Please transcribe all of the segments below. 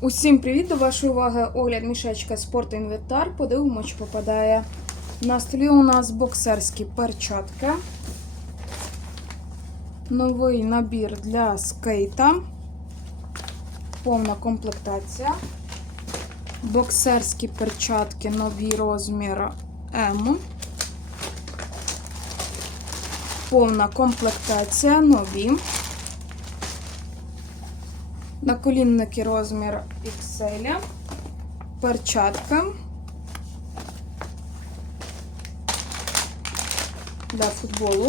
Усім привіт! До вашої уваги огляд мішечка спортінвентар. Подивимось, що попадає. На столі у нас боксерські перчатки. Новий набір для скейта. Повна комплектація. Боксерські перчатки нові розмір М. Повна комплектація нові. Наколінники розмір XL, перчатка для футболу,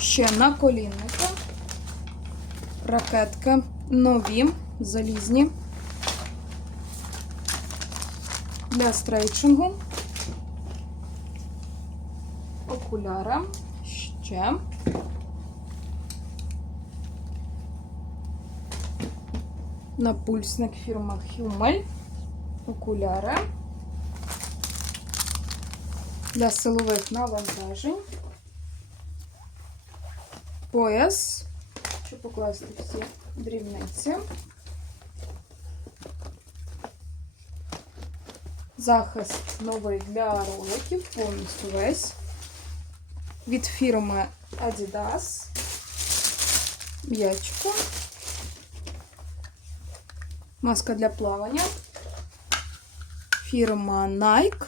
ще наколінники, ракетки нові, залізні для стрейчингу, окуляри, ще. Напульсник фірма Хюмель. Окуляри для силових навантажень. Пояс, щоб покласти всі дрібниці. Захист новий для роликів, повністю весь. Від фірми Adidas. М'ячко. Маска для плавання. Фірма Nike.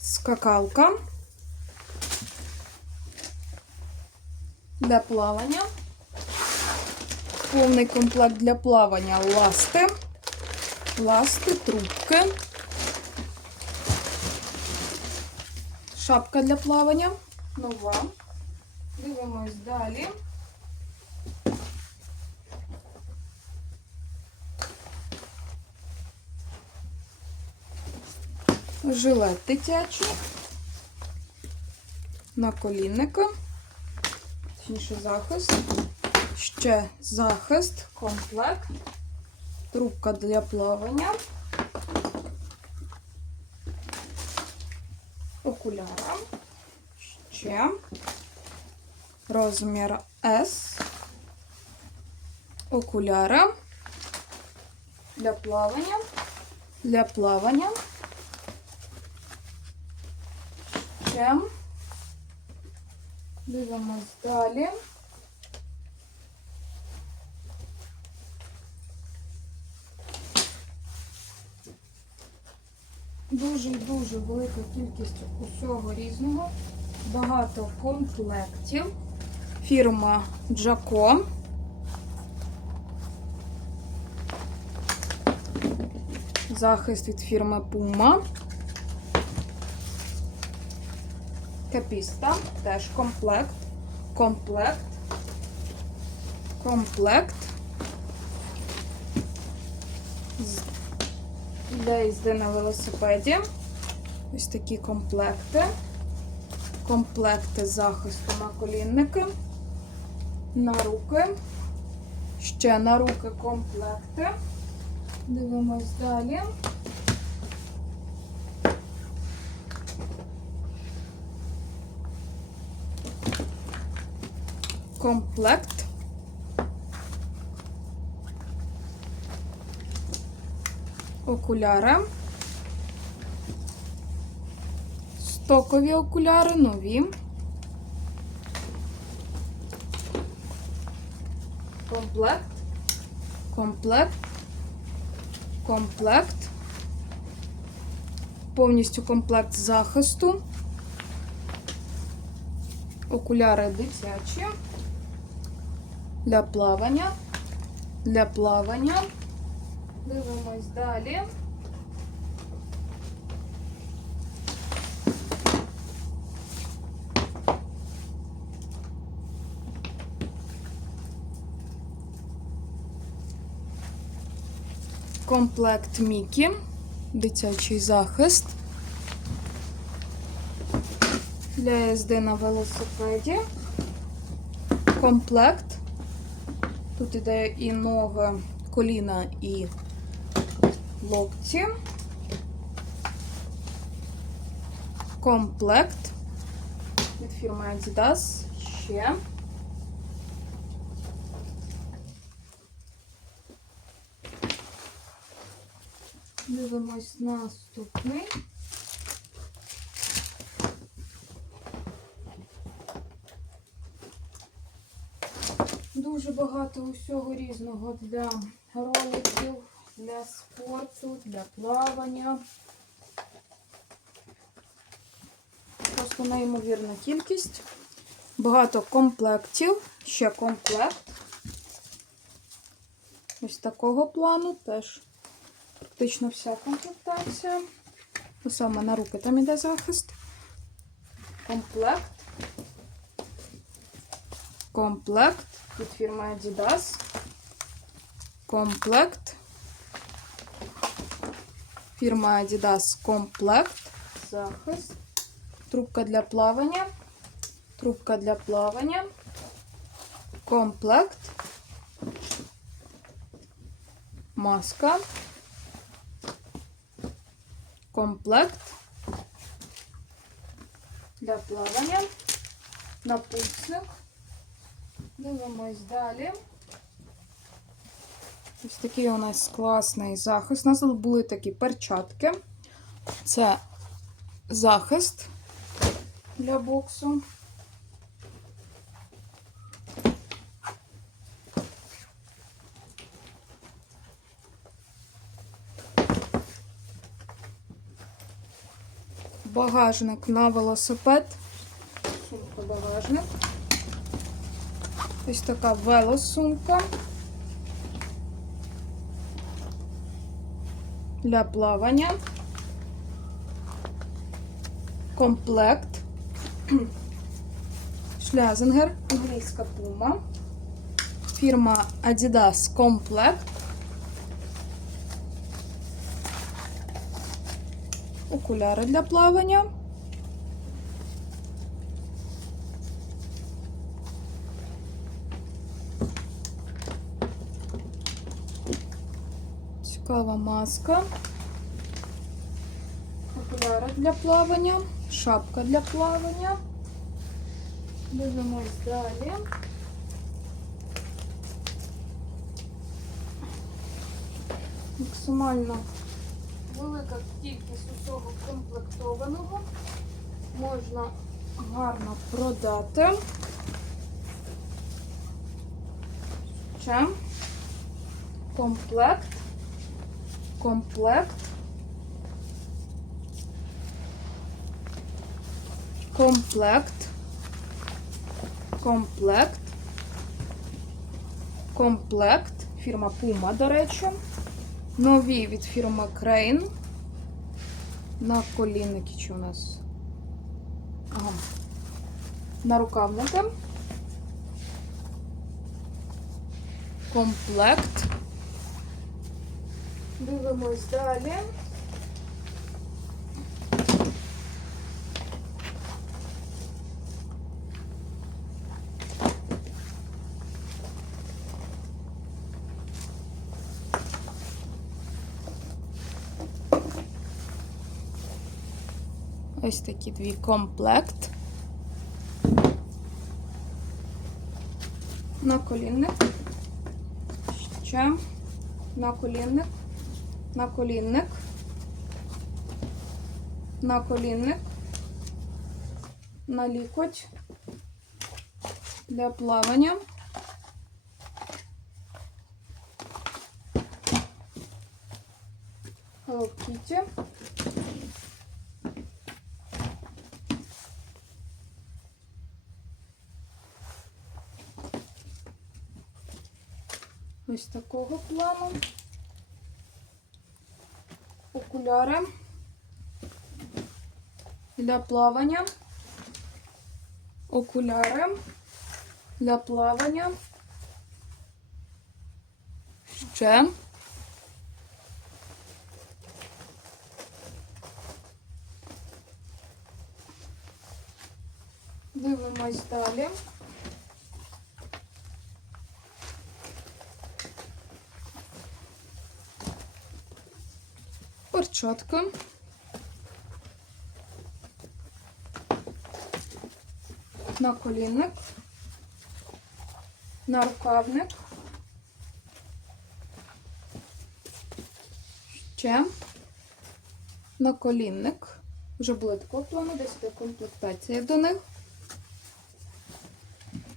Скакалка. Для плавання. Повний комплект для плавання. Ласти. Ласти, трубки. Шапка для плавання. Нова. Дивимось далі. Жилет дитячий, наколінники, точніше захист, ще захист, комплект, трубка для плавання, окуляра, ще. Розмір S, окуляра для плавання, для плавання. Ще. Дивимось далі. Дуже і дуже велика кількість усього різного. Багато комплектів. Фірма Джако. Захист від фірми Puma. Капіста, теж комплект, комплект, комплект для їзди на велосипеді. Ось такі комплекти. Комплекти захисту на колінники, на руки. Ще на руки комплекти. Дивимось далі. Комплект. Окуляри. Стокові окуляри нові. Комплект. Комплект. Комплект. Повністю комплект захисту. Окуляри дитячі для плавання. Для плавання. Дивимось далі. Комплект Мікі, дитячий захист для їзди на велосипеді. Комплект. Тут іде і нове коліна, і локті. Комплект від фірми Adidas. Ще. Дивимось наступний. Дуже багато усього різного для роликів, для спорту, для плавання. Просто неймовірна кількість. Багато комплектів. Ще комплект. Ось такого плану теж практично вся комплектація. Саме на руки там іде захист. Комплект. Комплект від фірми Adidas. Комплект. Фірма Adidas Комплект. Захист. Трубка для плавання. Трубка для плавання. Комплект. Маска. Комплект для плавання. Напульсник. Дивимось далі. Ось такий у нас класний захист. У нас тут були такі перчатки. Це захист для боксу. Багажник на велосипед. Сумка багажник. Ось така велосумка. Для плавання. Комплект. Шлязингер. Англійська пума. Фірма Adidas Комплект. Окуляри для плавання. Цікава маска. Окуляри для плавання. Шапка для плавання. Дивимось далі. Максимально велика кількість усього комплектованого. Можна гарно продати. Ще комплект. Комплект. Комплект. Комплект. Комплект. Фірма Puma, до речі. Нові від фірми Crane. На колінники чи у нас? Ага. На рукавники. Комплект. Дивимось далі. Ось такі дві комплект. Наколінник. Ще наколінник. Наколінник. Наколінник. На лікоть. Для плавання. Hello. Ось такого плану. Окуляри для плавання. Окуляри для плавання. Ще. Дивимось далі. Перчатка. Наколінник. Нарукавник. Ще. наколінник. Вже були такого плану, десь іде комплектація до них.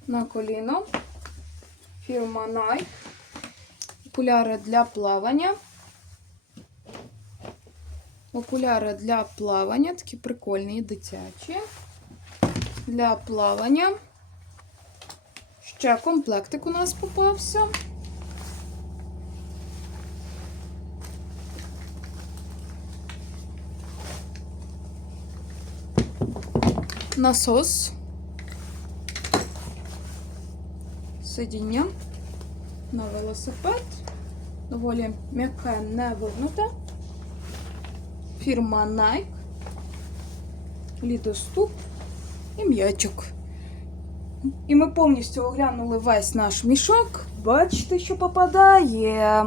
На коліно. Фірма Nike. Окуляри для плавання. Окуляри для плавання, такі прикольні, дитячі. Для плавання. Ще комплектик у нас попався. Насос. Сидіння на велосипед. Доволі м'яке, не вигнуте. Фірма Nike. Лідоступ і м'ячик. І ми повністю оглянули весь наш мішок. Бачите, що попадає.